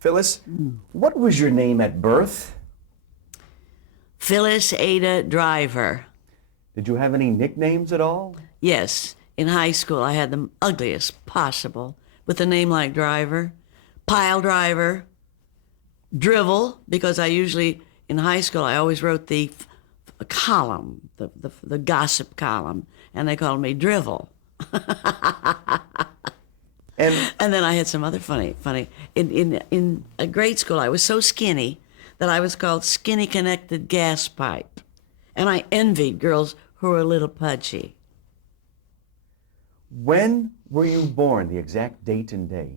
Phyllis, what was your name at birth? Phyllis Ada Driver. Did you have any nicknames at all? Yes, in high school I had the ugliest possible with a name like Driver, Pile Driver, Drivel, because I usually, in high school, I always wrote the column, the gossip column, and they called me Drivel. And then I had some other funny. In a grade school, I was so skinny that I was called Skinny Connected Gas Pipe. And I envied girls who were a little pudgy. When were you born, the exact date and day?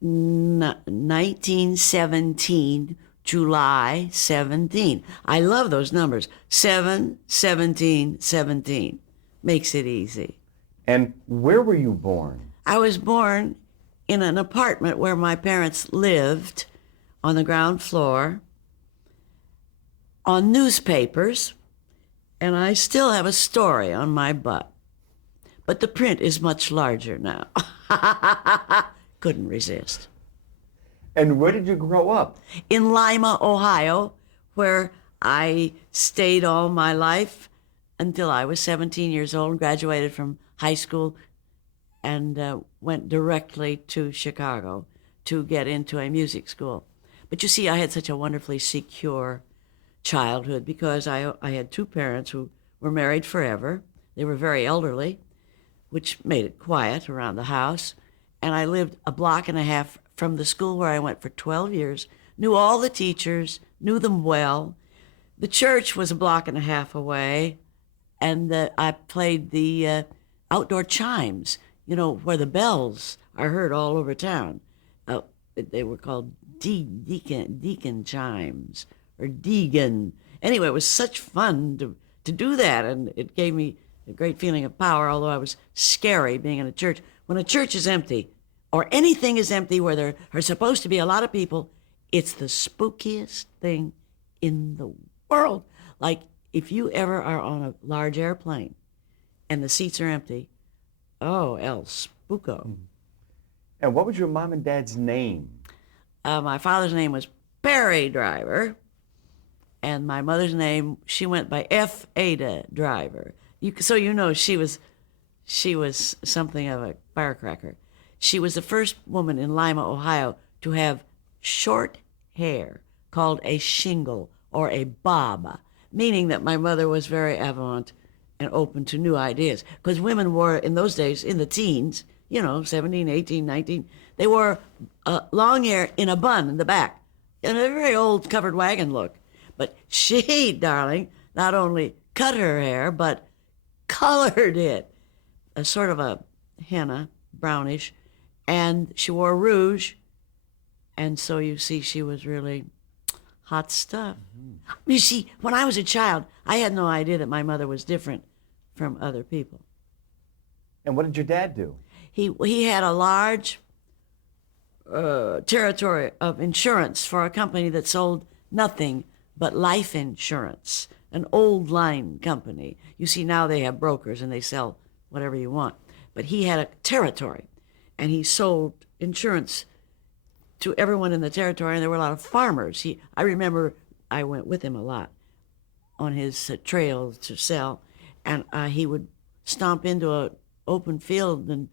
1917, July 17. I love those numbers. 7, 17, 17. Makes it easy. And where were you born? I was born in an apartment where my parents lived on the ground floor, on newspapers, and I still have a story on my butt. But the print is much larger now. Couldn't resist. And where did you grow up? In Lima, Ohio, where I stayed all my life until I was 17 years old, graduated from high school, and went directly to Chicago to get into a music school. But you see, I had such a wonderfully secure childhood because I had two parents who were married forever. They were very elderly, which made it quiet around the house. And I lived a block and a half from the school where I went for 12 years, knew all the teachers, knew them well. The church was a block and a half away, and I played the outdoor chimes, you know, where the bells are heard all over town. They were called deacon chimes, or Deegan. Anyway, it was such fun to do that, and it gave me a great feeling of power, although I was scary being in a church. When a church is empty, or anything is empty where there are supposed to be a lot of people, it's the spookiest thing in the world. Like, if you ever are on a large airplane and the seats are empty, oh, el spooko. And what was your mom and dad's name? My father's name was Perry Driver, and my mother's name, she went by F. Ada Driver. So you know she was something of a firecracker. She was the first woman in Lima, Ohio, to have short hair called a shingle or a bob, meaning that my mother was very avant and open to new ideas. Because women wore, in those days, in the teens, you know, 17, 18, 19, they wore long hair in a bun in the back, in a very old covered wagon look. But she, darling, not only cut her hair, but colored it, a sort of a henna, brownish, and she wore rouge, and so you see she was really hot stuff. Mm-hmm. You see, when I was a child, I had no idea that my mother was different from other people. And what did your dad do? He had a large territory of insurance for a company that sold nothing but life insurance, an old line company. You see, now they have brokers and they sell whatever you want. But he had a territory, and he sold insurance to everyone in the territory, and there were a lot of farmers. I remember I went with him a lot on his trails to sell, and he would stomp into an open field and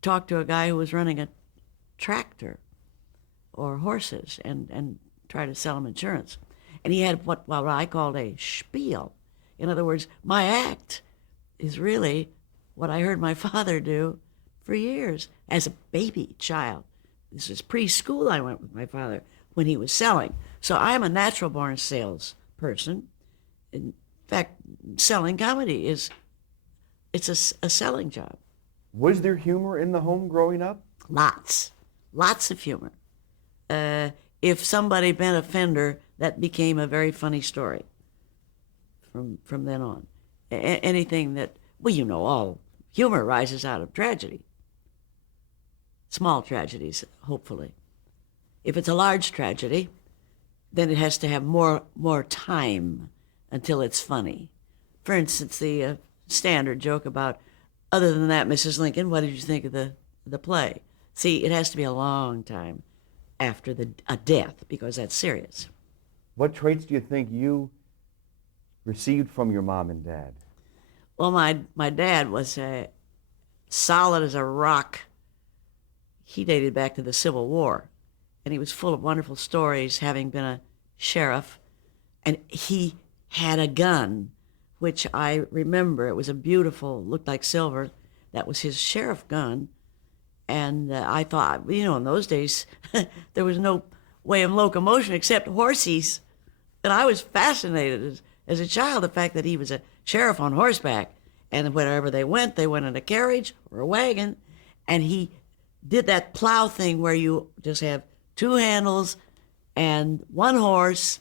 talk to a guy who was running a tractor or horses and try to sell him insurance. And he had what I called a spiel. In other words, my act is really what I heard my father do for years as a baby child. This is preschool I went with my father when he was selling. So I am a natural-born salesperson. In fact, selling comedy it's a selling job. Was there humor in the home growing up? Lots of humor. If somebody bent a fender, that became a very funny story from then on. Anything that, well, you know, all humor rises out of tragedy. Small tragedies, hopefully. If it's a large tragedy, then it has to have more time until it's funny. For instance, the standard joke about, other than that, Mrs. Lincoln, what did you think of the play? See, it has to be a long time. after a death, because that's serious. What traits do you think you received from your mom and dad? Well, my dad was solid as a rock. He dated back to the Civil War, and he was full of wonderful stories, having been a sheriff. And he had a gun, which I remember. It was a beautiful, looked like silver. That was his sheriff gun. And I thought, in those days, there was no way of locomotion except horses. And I was fascinated as a child, the fact that he was a sheriff on horseback. And wherever they went in a carriage or a wagon. And he did that plow thing where you just have two handles and one horse.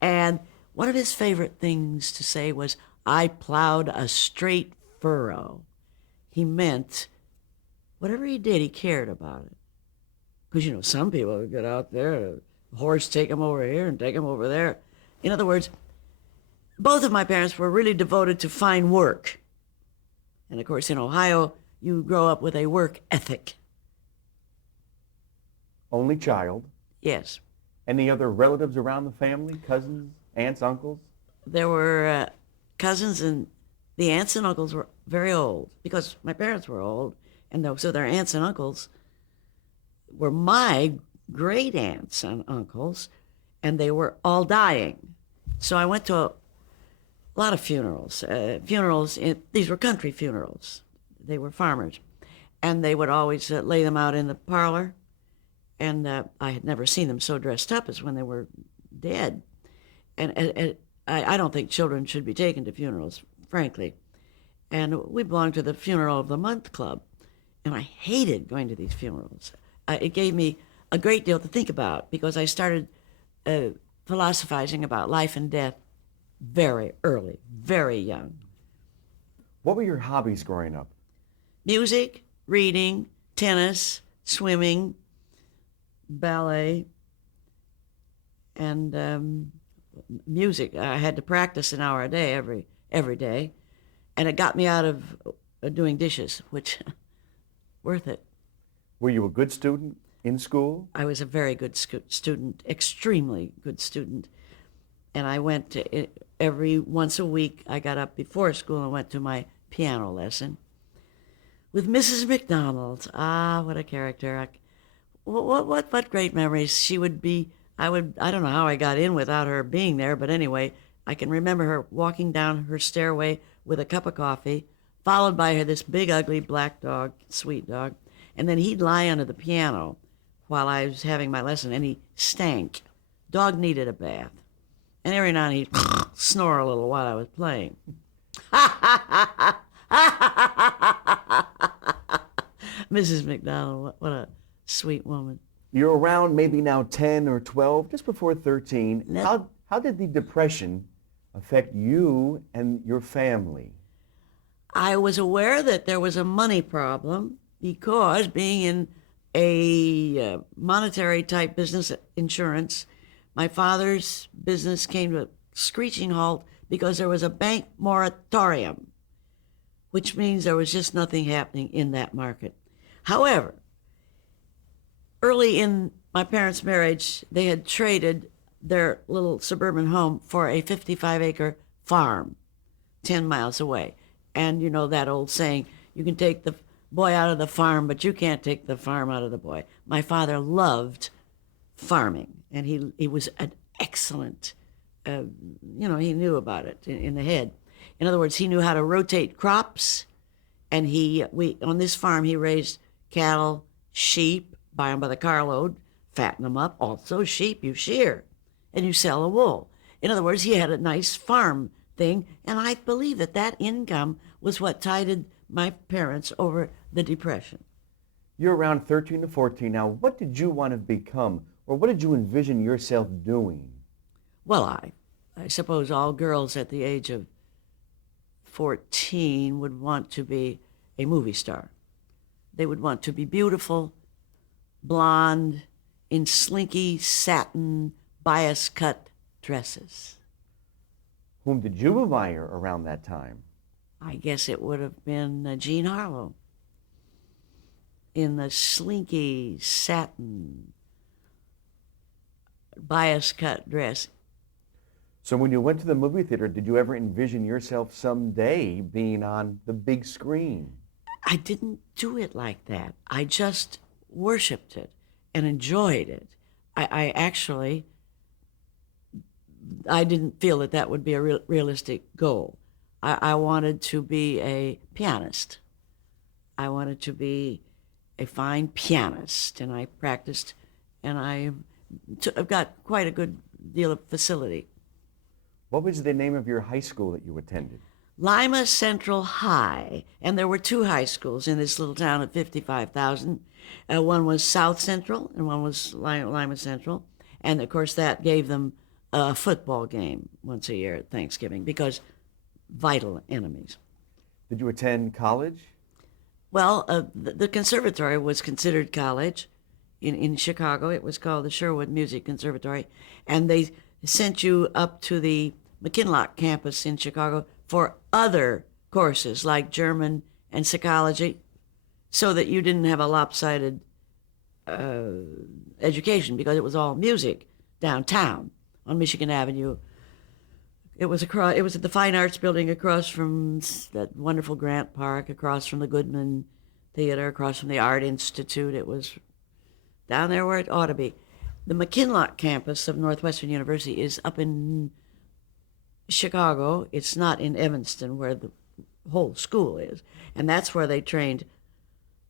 And one of his favorite things to say was, I plowed a straight furrow. He meant whatever he did, he cared about it. Because, some people would get out there, a horse take them over here and take them over there. In other words, both of my parents were really devoted to fine work. And of course, in Ohio, you grow up with a work ethic. Only child. Yes. Any other relatives around the family? Cousins, aunts, uncles? There were cousins, and the aunts and uncles were very old because my parents were old. And so their aunts and uncles were my great aunts and uncles, and they were all dying. So I went to a lot of funerals. These were country funerals. They were farmers. And they would always lay them out in the parlor. And I had never seen them so dressed up as when they were dead. And I don't think children should be taken to funerals, frankly. And we belonged to the Funeral of the Month Club. And I hated going to these funerals. It gave me a great deal to think about because I started philosophizing about life and death very early, very young. What were your hobbies growing up? Music, reading, tennis, swimming, ballet, and music. I had to practice an hour a day every day, and it got me out of doing dishes, which worth it. Were you a good student in school? I was a very good student, extremely good student. And I went to every once a week. I got up before school and went to my piano lesson with Mrs. McDonald. Ah, what a character! What great memories she would be. I don't know how I got in without her being there, but anyway, I can remember her walking down her stairway with a cup of coffee, followed by her this big ugly black dog, sweet dog, and then he'd lie under the piano while I was having my lesson, and he stank. Dog needed a bath. And every now and then he'd snore a little while I was playing. Mrs. McDonald, what a sweet woman. You're around maybe now 10 or 12, just before 13. How did the Depression affect you and your family? I was aware that there was a money problem because being in a monetary type business, insurance, my father's business came to a screeching halt because there was a bank moratorium, which means there was just nothing happening in that market. However, early in my parents' marriage, they had traded their little suburban home for a 55-acre farm 10 miles away. And you know that old saying, you can take the boy out of the farm, but you can't take the farm out of the boy. My father loved farming, and he was an excellent, he knew about it in the head. In other words, he knew how to rotate crops, and on this farm he raised cattle, sheep, buy them by the carload, fatten them up. Also, sheep you shear, and you sell the wool. In other words, he had a nice farm thing, and I believe that income was what tided my parents over the Depression. You're around 13 to 14 now. What did you want to become, or what did you envision yourself doing? Well, I suppose all girls at the age of 14 would want to be a movie star. They would want to be beautiful, blonde, in slinky satin bias-cut dresses. Whom did you admire around that time? I guess it would have been Jean Harlow in the slinky satin bias cut dress. So when you went to the movie theater, did you ever envision yourself someday being on the big screen? I didn't do it like that. I just worshiped it and enjoyed it. I actually, I didn't feel that that would be a realistic goal. I wanted to be a pianist. I wanted to be a fine pianist, and I practiced, and I've got quite a good deal of facility. What was the name of your high school that you attended? Lima Central High, and there were two high schools in this little town of 55,000. One was South Central, and one was Lima Central, and of course that gave them a football game once a year at Thanksgiving because vital enemies. Did you attend college? Well, the conservatory was considered college in Chicago. It was called the Sherwood Music Conservatory, and they sent you up to the McKinlock campus in Chicago for other courses like German and psychology, so that you didn't have a lopsided education because it was all music downtown on Michigan Avenue. It was at the Fine Arts Building across from that wonderful Grant Park, across from the Goodman Theater, across from the Art Institute. It was down there where it ought to be. The McKinlock campus of Northwestern University is up in Chicago. It's not in Evanston where the whole school is. And that's where they trained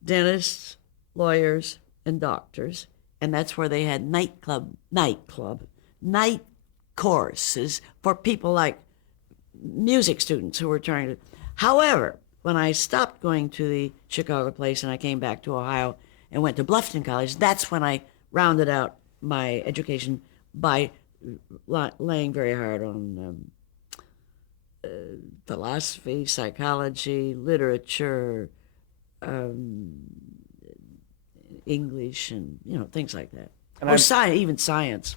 dentists, lawyers, and doctors. And that's where they had night courses for people like music students who were trying to. However, when I stopped going to the Chicago place and I came back to Ohio and went to Bluffton College, that's when I rounded out my education by laying very hard on philosophy, psychology, literature, English, and things like that. And Even science.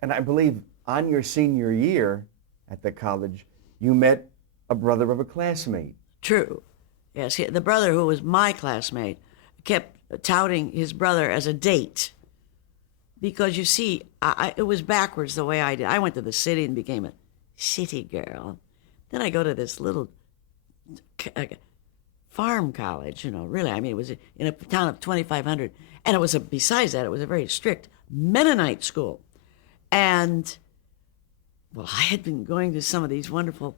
And I believe on your senior year at the college, you met a brother of a classmate. True. Yes, the brother who was my classmate kept touting his brother as a date. Because you see, it was backwards the way I did. I went to the city and became a city girl. Then I go to this little farm college, really. I mean, it was in a town of 2,500. And it was besides that, it was a very strict Mennonite school. And, well, I had been going to some of these wonderful,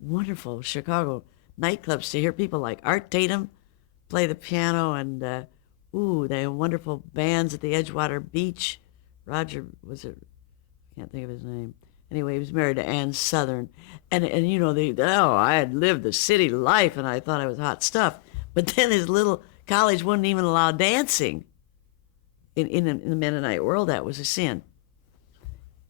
wonderful Chicago nightclubs to hear people like Art Tatum play the piano, and, they have wonderful bands at the Edgewater Beach. Roger, I can't think of his name. Anyway, he was married to Ann Southern. And I had lived the city life, and I thought I was hot stuff. But then his little college wouldn't even allow dancing. In the Mennonite world, that was a sin.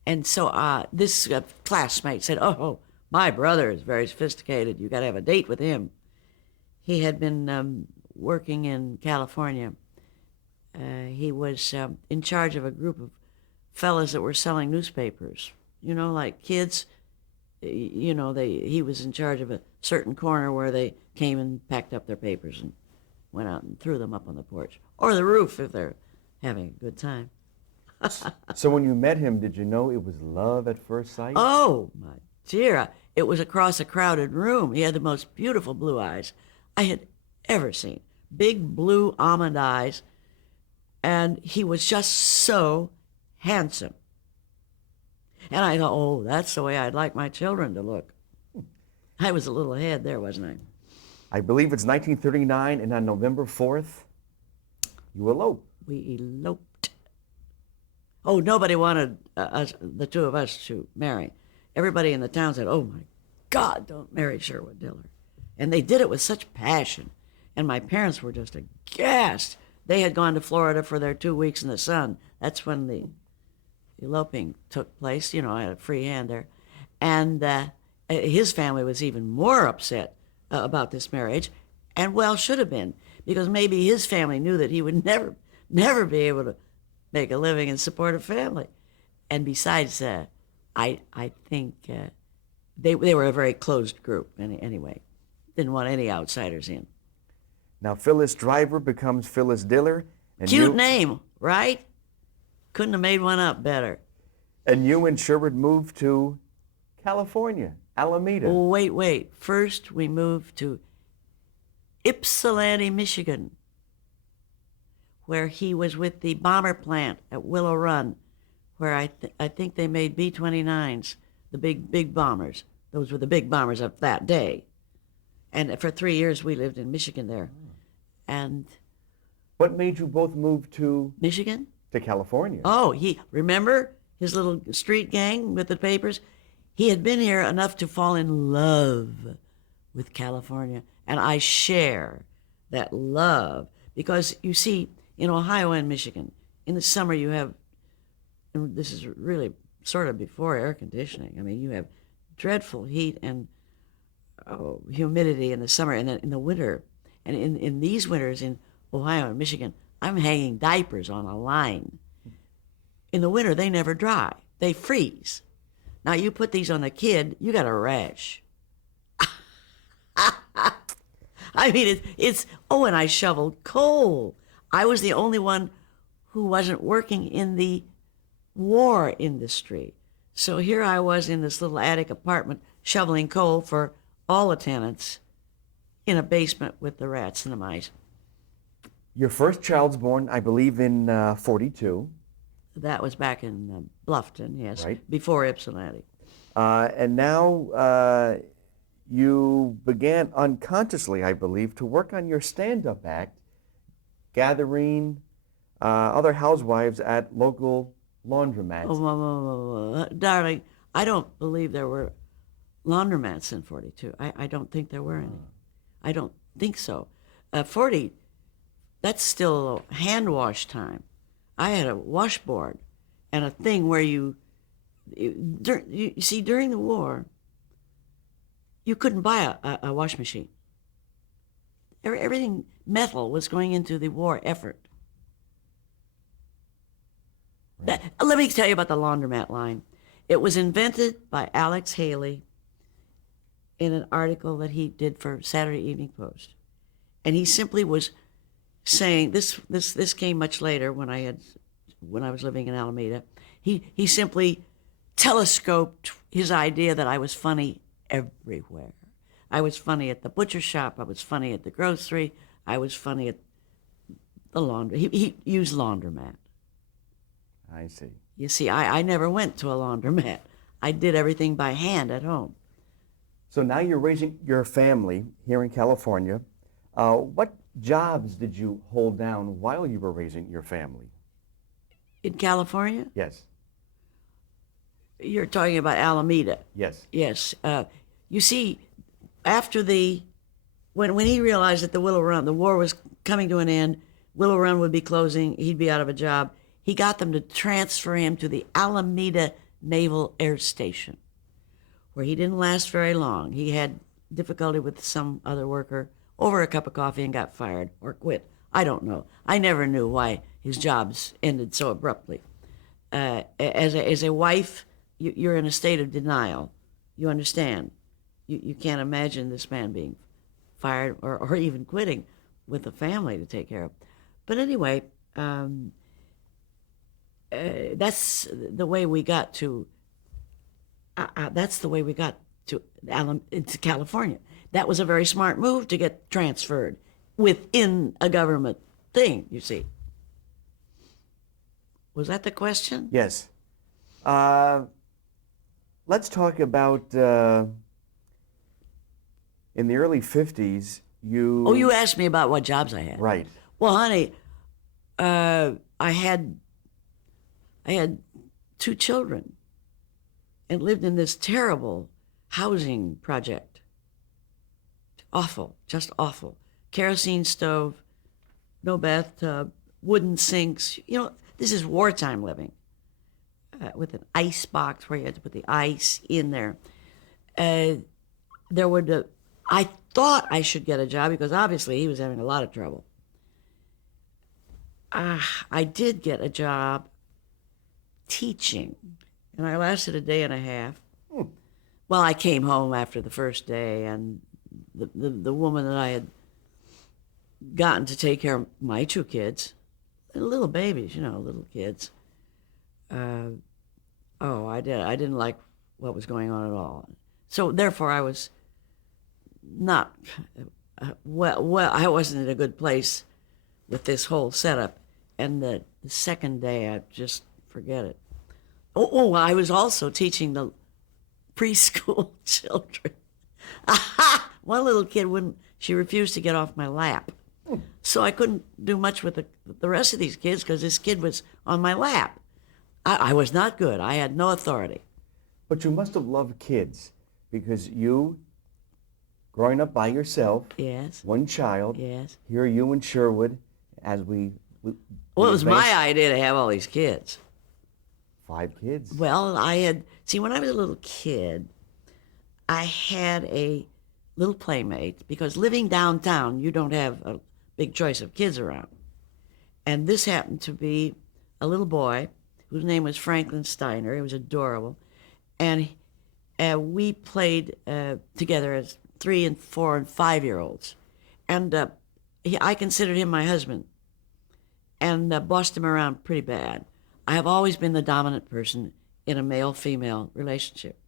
And so this classmate said, "Oh, my brother is very sophisticated. You got to have a date with him." He had been working in California. He was in charge of a group of fellas that were selling newspapers. Like kids. He was in charge of a certain corner where they came and packed up their papers and went out and threw them up on the porch or the roof if they're having a good time. So when you met him, did you know it was love at first sight? Oh, my dear. It was across a crowded room. He had the most beautiful blue eyes I had ever seen. Big blue almond eyes. And he was just so handsome. And I thought, that's the way I'd like my children to look. I was a little ahead there, wasn't I? I believe it's 1939, and on November 4th, you eloped. We eloped. Oh, nobody wanted the two of us to marry. Everybody in the town said, "Oh, my God, don't marry Sherwood Diller." And they did it with such passion. And my parents were just aghast. They had gone to Florida for their 2 weeks in the sun. That's when the eloping took place. I had a free hand there. And his family was even more upset about this marriage, and well, should have been, because maybe his family knew that he would never be able to make a living and support a family. And besides, I think they were a very closed group anyway. Didn't want any outsiders in. Now Phyllis Driver becomes Phyllis Diller. And Cute name, right? Couldn't have made one up better. And you and Sherwood moved to California, Alameda. Oh, wait. First, we moved to Ypsilanti, Michigan, where he was with the bomber plant at Willow Run, where I think they made B-29s, the big bombers. Those were the big bombers of that day. And for 3 years, we lived in Michigan there. And What made you both move Michigan? to California? Oh, remember his little street gang with the papers? He had been here enough to fall in love with California. And I share that love because, you see, in Ohio and Michigan, in the summer you have, and this is really sort of before air conditioning, I mean, you have dreadful heat and humidity in the summer, and then in the winter. And in these winters in Ohio and Michigan, I'm hanging diapers on a line. In the winter, they never dry. They freeze. Now, you put these on a kid, you got a rash. I mean, and I shoveled coal. I was the only one who wasn't working in the war industry. So here I was in this little attic apartment shoveling coal for all the tenants in a basement with the rats and the mice. Your first child's born, I believe, in 42. That was back in Bluffton, yes, Right. before Ypsilanti. And now you began unconsciously, I believe, to work on your stand-up act, gathering other housewives at local laundromats. Oh, darling, I don't believe there were laundromats in 42. I don't think there were any. I don't think so. 40, that's still hand wash time. I had a washboard and a thing where you see, during the war, you couldn't buy a wash machine. Everything metal was going into the war effort. Right. Let me tell you about the laundromat line. It was invented by Alex Haley in an article that he did for Saturday Evening Post. And he simply was saying, this came much later when I was living in Alameda. He simply telescoped his idea that I was funny everywhere. I was funny at the butcher shop, I was funny at the grocery, I was funny at the laundry. He used laundromat. I see. You see, I never went to a laundromat. I did everything by hand at home. So now you're raising your family here in California. What jobs did you hold down while you were raising your family? In California? Yes. You're talking about Alameda. Yes. Yes. You see, after when he realized that the war was coming to an end, Willow Run would be closing, he'd be out of a job, he got them to transfer him to the Alameda Naval Air Station, where he didn't last very long. He had difficulty with some other worker over a cup of coffee and got fired or quit. I don't know. I never knew why his jobs ended so abruptly. As a wife, you're in a state of denial. You understand. You can't imagine this man being fired or even quitting with a family to take care of. But anyway, that's the way we got to. That's the way we got to California. That was a very smart move to get transferred within a government thing, you see. Was that the question? Yes. Let's talk about in the early 50s, you... Oh, you asked me about what jobs I had. Right. Well, honey, I had 2 children and lived in this terrible housing project. Awful, just awful. Kerosene stove, no bathtub, wooden sinks. You know, this is wartime living. With an ice box where you had to put the ice in there. I thought I should get a job because obviously he was having a lot of trouble. I did get a job teaching, and I lasted a day and a half. Well, I came home after the first day, and the woman that I had gotten to take care of my 2 kids, little babies, little kids, Oh, I did. I didn't like what was going on at all. So therefore, I was not well. I wasn't in a good place with this whole setup. And the second day, I just forget it. I was also teaching the preschool children. One little kid wouldn't. She refused to get off my lap, so I couldn't do much with the rest of these kids because this kid was on my lap. I was not good. I had no authority. But you must have loved kids because you, growing up by yourself, Yes. one child, Yes. here you in Sherwood, as we Well, it was advance- my idea to have all these kids. 5 kids. Well, when I was a little kid, I had a little playmate because living downtown, you don't have a big choice of kids around. And this happened to be a little boy whose name was Franklin Steiner. He was adorable. And we played together as 3 and 4 and 5-year-olds. And I considered him my husband and bossed him around pretty bad. I have always been the dominant person in a male-female relationship.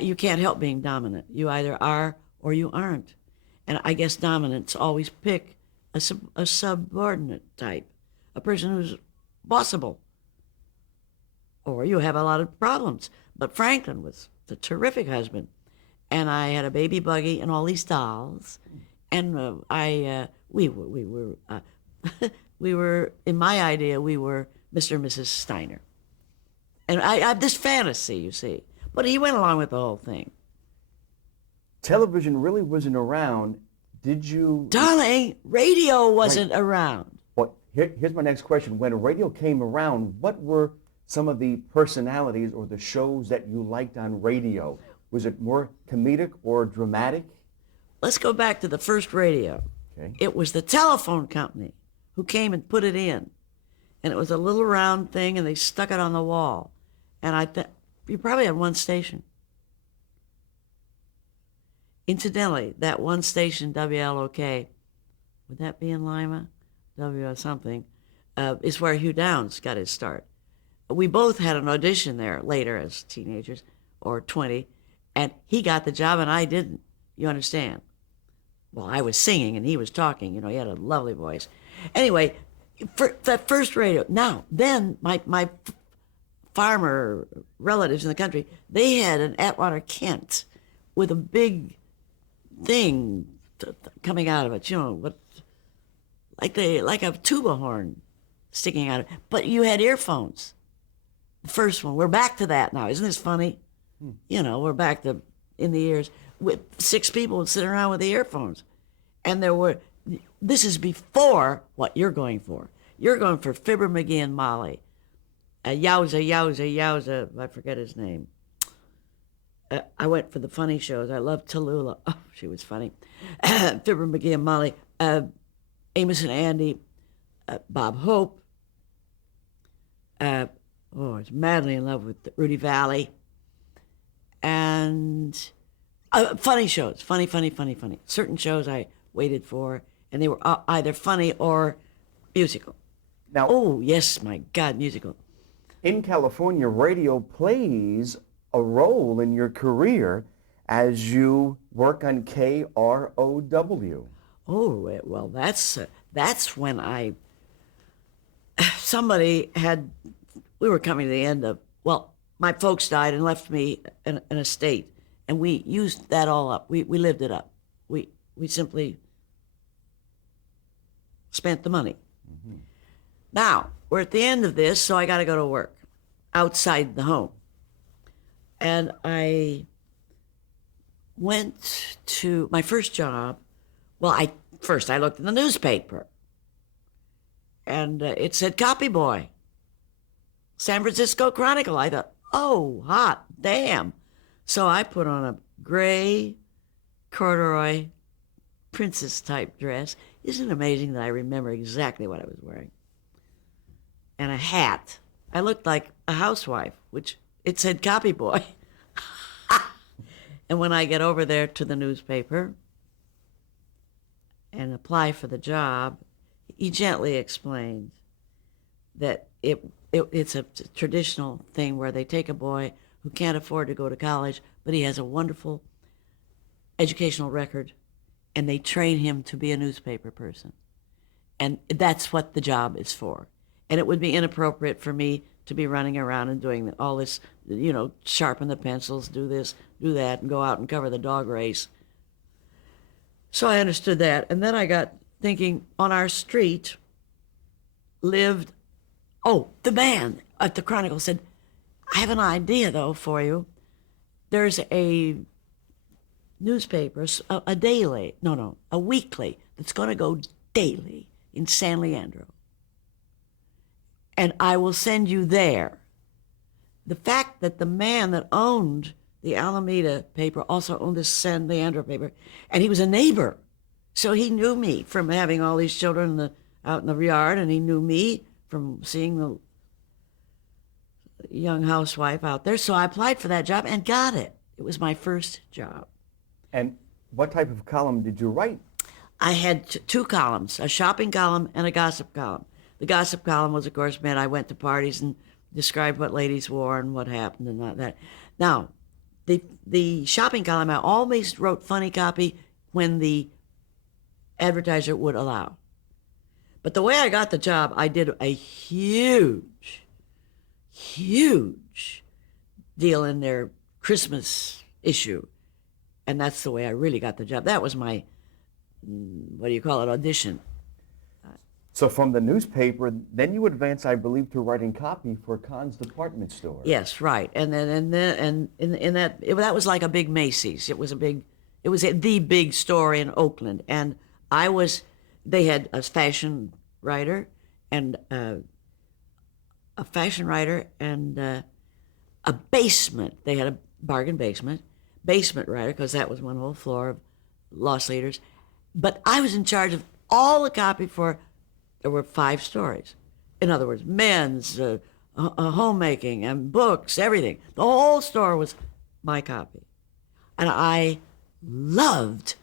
You can't help being dominant. You either are or you aren't. And I guess dominants always pick a subordinate type, a person who's bossable. Or you have a lot of problems. But Franklin was a terrific husband. And I had a baby buggy and all these dolls. And we were, in my idea, we were Mr. and Mrs. Steiner. And I have this fantasy, you see. But he went along with the whole thing. Television really wasn't around. Did you... Darling, radio wasn't around. Well, here's my next question. When radio came around, what were some of the personalities or the shows that you liked on radio? Was it more comedic or dramatic? Let's go back to the first radio. Okay. It was the telephone company who came and put it in. And it was a little round thing, and they stuck it on the wall. And you probably had one station. Incidentally, that one station, WLOK, would that be in Lima? W something, is where Hugh Downs got his start. We both had an audition there later as teenagers, or 20, and he got the job and I didn't. You understand? Well, I was singing and he was talking. You know, he had a lovely voice. Anyway, for that first radio. Now, then my farmer relatives in the country, they had an Atwater Kent with a big thing coming out of it, you know, like a tuba horn sticking out of it. But you had earphones. The first one. We're back to that now. Isn't this funny? You know, we're back to in the ears. With 6 people would sit around with the earphones. And this is before what you're going for. You're going for Fibber McGee and Molly. Yowza, I forget his name. I went for the funny shows. I loved Tallulah. Oh, she was funny. Fibber McGee and Molly. Amos and Andy. Bob Hope. I was madly in love with Rudy Valley. And funny shows. Funny. Certain shows I waited for, and they were either funny or musical. Now, Oh, yes, my God, musical. in California, radio plays a role in your career as you work on KROW. Oh, well, that's when we were coming to the end of, well, my folks died and left me an estate, and we used that all up. We lived it up. We simply spent the money. Mm-hmm. Now, we're at the end of this, so I got to go to work outside the home. And I went to my first job. Well, I looked in the newspaper, and it said copy boy, San Francisco Chronicle. I thought, oh, hot damn. So I put on a gray corduroy princess type dress. Isn't it amazing that I remember exactly what I was wearing? And a hat. I looked like a housewife, which it said copy boy. And when I get over there to the newspaper and apply for the job, he gently explained that it's a traditional thing where they take a boy who can't afford to go to college, but he has a wonderful educational record, and they train him to be a newspaper person. And that's what the job is for. And it would be inappropriate for me to be running around and doing all this, sharpen the pencils, do this, do that, and go out and cover the dog race. So I understood that. And then I got thinking, on our street lived, the man at the Chronicle said, I have an idea, though, for you. There's a newspaper, a weekly, that's going to go daily in San Leandro. And I will send you there. The fact that the man that owned the Alameda paper also owned the San Leandro paper, and he was a neighbor. So he knew me from having all these children out in the yard, and he knew me from seeing the young housewife out there. So I applied for that job and got it. It was my first job. And what type of column did you write? I had two columns, a shopping column and a gossip column. The gossip column was, of course, meant I went to parties and described what ladies wore and what happened and all that. Now, the shopping column, I always wrote funny copy when the advertiser would allow. But the way I got the job, I did a huge deal in their Christmas issue. And that's the way I really got the job. That was my, audition. So from the newspaper, then you advance, I believe, to writing copy for Kahn's department store. Yes, right. And then that was like a big Macy's. It was the big store in Oakland. And they had a fashion writer and a basement. They had a bargain basement writer, because that was one whole floor of loss leaders. But I was in charge of all the copy there were 5 stories. In other words, men's, homemaking, and books, everything. The whole store was my copy. And I loved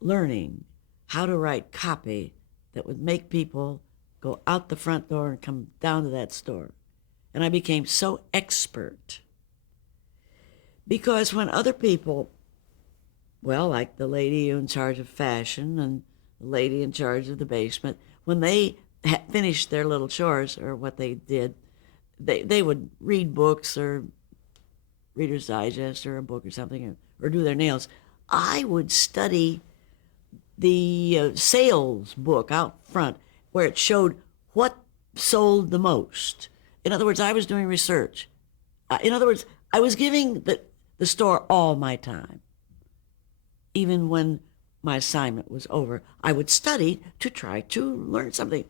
learning how to write copy that would make people go out the front door and come down to that store. And I became so expert. Because when other people, like the lady in charge of fashion and the lady in charge of the basement, when they finished their little chores or what they did, they would read books or Reader's Digest or a book or something, or do their nails. I would study the sales book out front where it showed what sold the most. In other words, I was doing research. In other words, I was giving the store all my time. Even when my assignment was over, I would study to try to learn something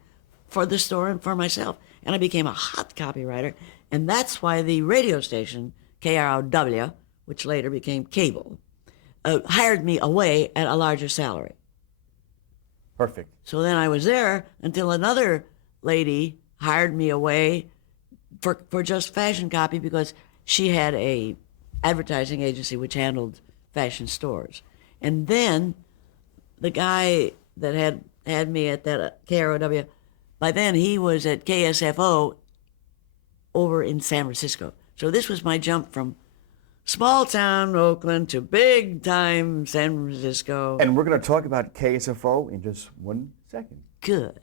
for the store and for myself. And I became a hot copywriter. And that's why the radio station, KROW, which later became cable, hired me away at a larger salary. Perfect. So then I was there until another lady hired me away for just fashion copy, because she had a advertising agency which handled fashion stores. And then the guy that had me at that KROW, by then he was at KSFO over in San Francisco. So this was my jump from small town Oakland to big time San Francisco. And we're going to talk about KSFO in just one second. Good.